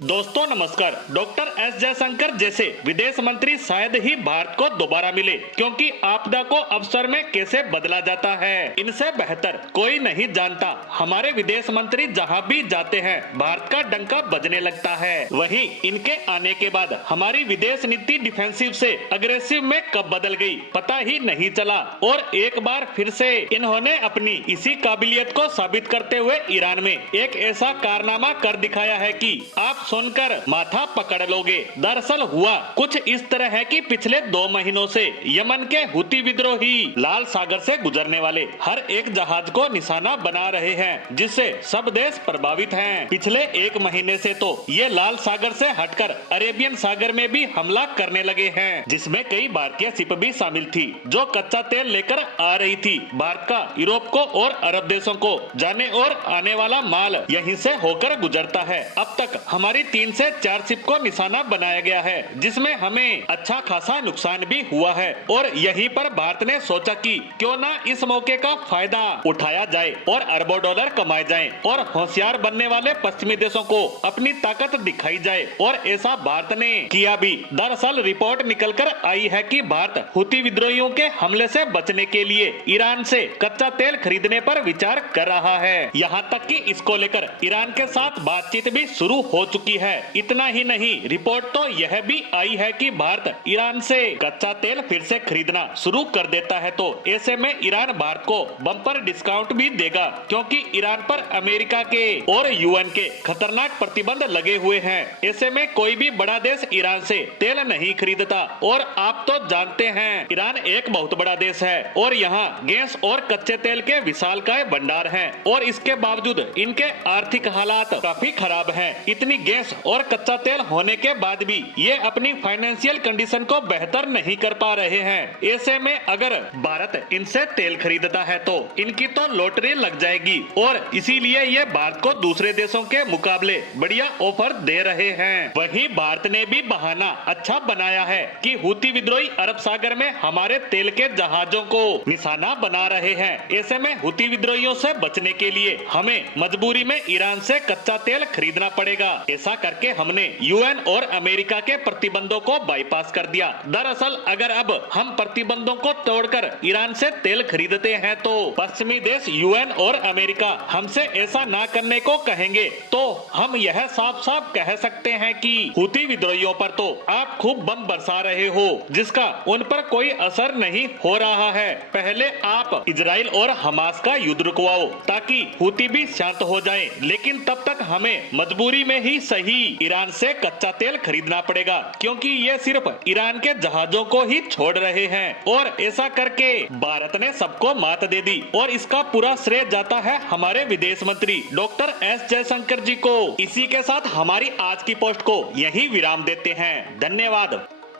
दोस्तों नमस्कार। Doctor S Jaishankar जैसे विदेश मंत्री शायद ही भारत को दोबारा मिले, क्योंकि आपदा को अवसर में कैसे बदला जाता है इनसे बेहतर कोई नहीं जानता। हमारे विदेश मंत्री जहां भी जाते हैं भारत का डंका बजने लगता है। वहीं इनके आने के बाद हमारी विदेश नीति डिफेंसिव से अग्रेसिव में कब बदल गई पता ही नहीं चला, और एक बार फिर से इन्होंने अपनी इसी काबिलियत को साबित करते हुए ईरान में एक ऐसा कारनामा कर दिखाया है कि आप सुनकर माथा पकड़ लोगे। दरअसल हुआ कुछ इस तरह है कि पिछले 2 महीनों से यमन के हुती विद्रोही लाल सागर से गुजरने वाले हर एक जहाज को निशाना बना रहे हैं, जिससे सब देश प्रभावित हैं। पिछले 1 महीने से तो ये लाल सागर से हटकर अरेबियन सागर में भी हमला करने लगे हैं, जिसमें कई भारतीय शिप भी शामिल थी जो कच्चा तेल लेकर आ रही थी। भारत का यूरोप को और अरब देशों को जाने और आने वाला माल यहीं से होकर गुजरता है। अब तक हमारी 3 से 4 शिप को निशाना बनाया गया है, जिसमें हमें अच्छा खासा नुकसान भी हुआ है। और यहीं पर भारत ने सोचा कि क्यों ना इस मौके का फायदा उठाया जाए और अरबों डॉलर कमाए जाएं, और होशियार बनने वाले पश्चिमी देशों को अपनी ताकत दिखाई जाए, और ऐसा भारत ने किया भी। दरअसल रिपोर्ट निकलकर आई है कि भारत हुती विद्रोहियों के हमले से बचने के लिए ईरान से कच्चा तेल खरीदने पर विचार कर रहा है। यहाँ तक कि इसको लेकर ईरान के साथ बातचीत भी शुरू हो चुकी है। इतना ही नहीं, रिपोर्ट तो यह भी आई है कि भारत ईरान से कच्चा तेल फिर से खरीदना शुरू कर देता है तो ऐसे में ईरान भारत को बम्पर डिस्काउंट भी देगा, क्योंकि ईरान पर अमेरिका के और यूएन के खतरनाक प्रतिबंध लगे हुए हैं। ऐसे में कोई भी बड़ा देश ईरान से तेल नहीं खरीदता, और आप तो जानते हैं ईरान एक बहुत बड़ा देश है और यहाँ गैस और कच्चे तेल के विशालकाय भंडार हैं, और इसके बावजूद इनके आर्थिक हालात काफी खराब हैं। इतनी गैस और कच्चा तेल होने के बाद भी ये अपनी फाइनेंशियल कंडीशन को बेहतर नहीं कर पा रहे हैं। ऐसे में अगर भारत इनसे तेल खरीदता है तो इनकी तो लॉटरी लग जाएगी, और इसीलिए ये भारत को दूसरे देशों के मुकाबले बढ़िया ऑफर दे रहे हैं। वहीं भारत ने भी बहाना अच्छा बनाया है कि हुती विद्रोही अरब सागर में हमारे तेल के जहाजों को निशाना बना रहे हैं। ऐसे में हुती विद्रोहियों से बचने के लिए हमें मजबूरी में ईरान से कच्चा तेल खरीदना पड़ेगा। ऐसा करके हमने यूएन और अमेरिका के प्रतिबंधों को बाईपास कर दिया। दरअसल अगर अब हम प्रतिबंधों को तोड़कर ईरान से तेल खरीदते हैं तो पश्चिमी देश यूएन और अमेरिका हमसे ऐसा ना करने को कहेंगे, तो हम यह साफ साफ कह सकते हैं कि हुती विद्रोहियों पर तो आप खूब बम बरसा रहे हो, जिसका उन पर कोई असर नहीं हो रहा है। पहले आप इजराइल और हमास का युद्ध रुकवाओ ताकि हुती भी शांत हो जाएं, लेकिन तब तक हमें मजबूरी में ही सही ईरान से कच्चा तेल खरीदना पड़ेगा, क्योंकि ये सिर्फ ईरान के जहाजों को ही छोड़ रहे हैं। और ऐसा करके भारत ने सबको मात दे दी, और इसका पूरा श्रेय जाता है हमारे विदेश मंत्री डॉक्टर एस जयशंकर जी को। इसी के साथ हमारी आज की पोस्ट को यही विराम देते हैं। धन्यवाद।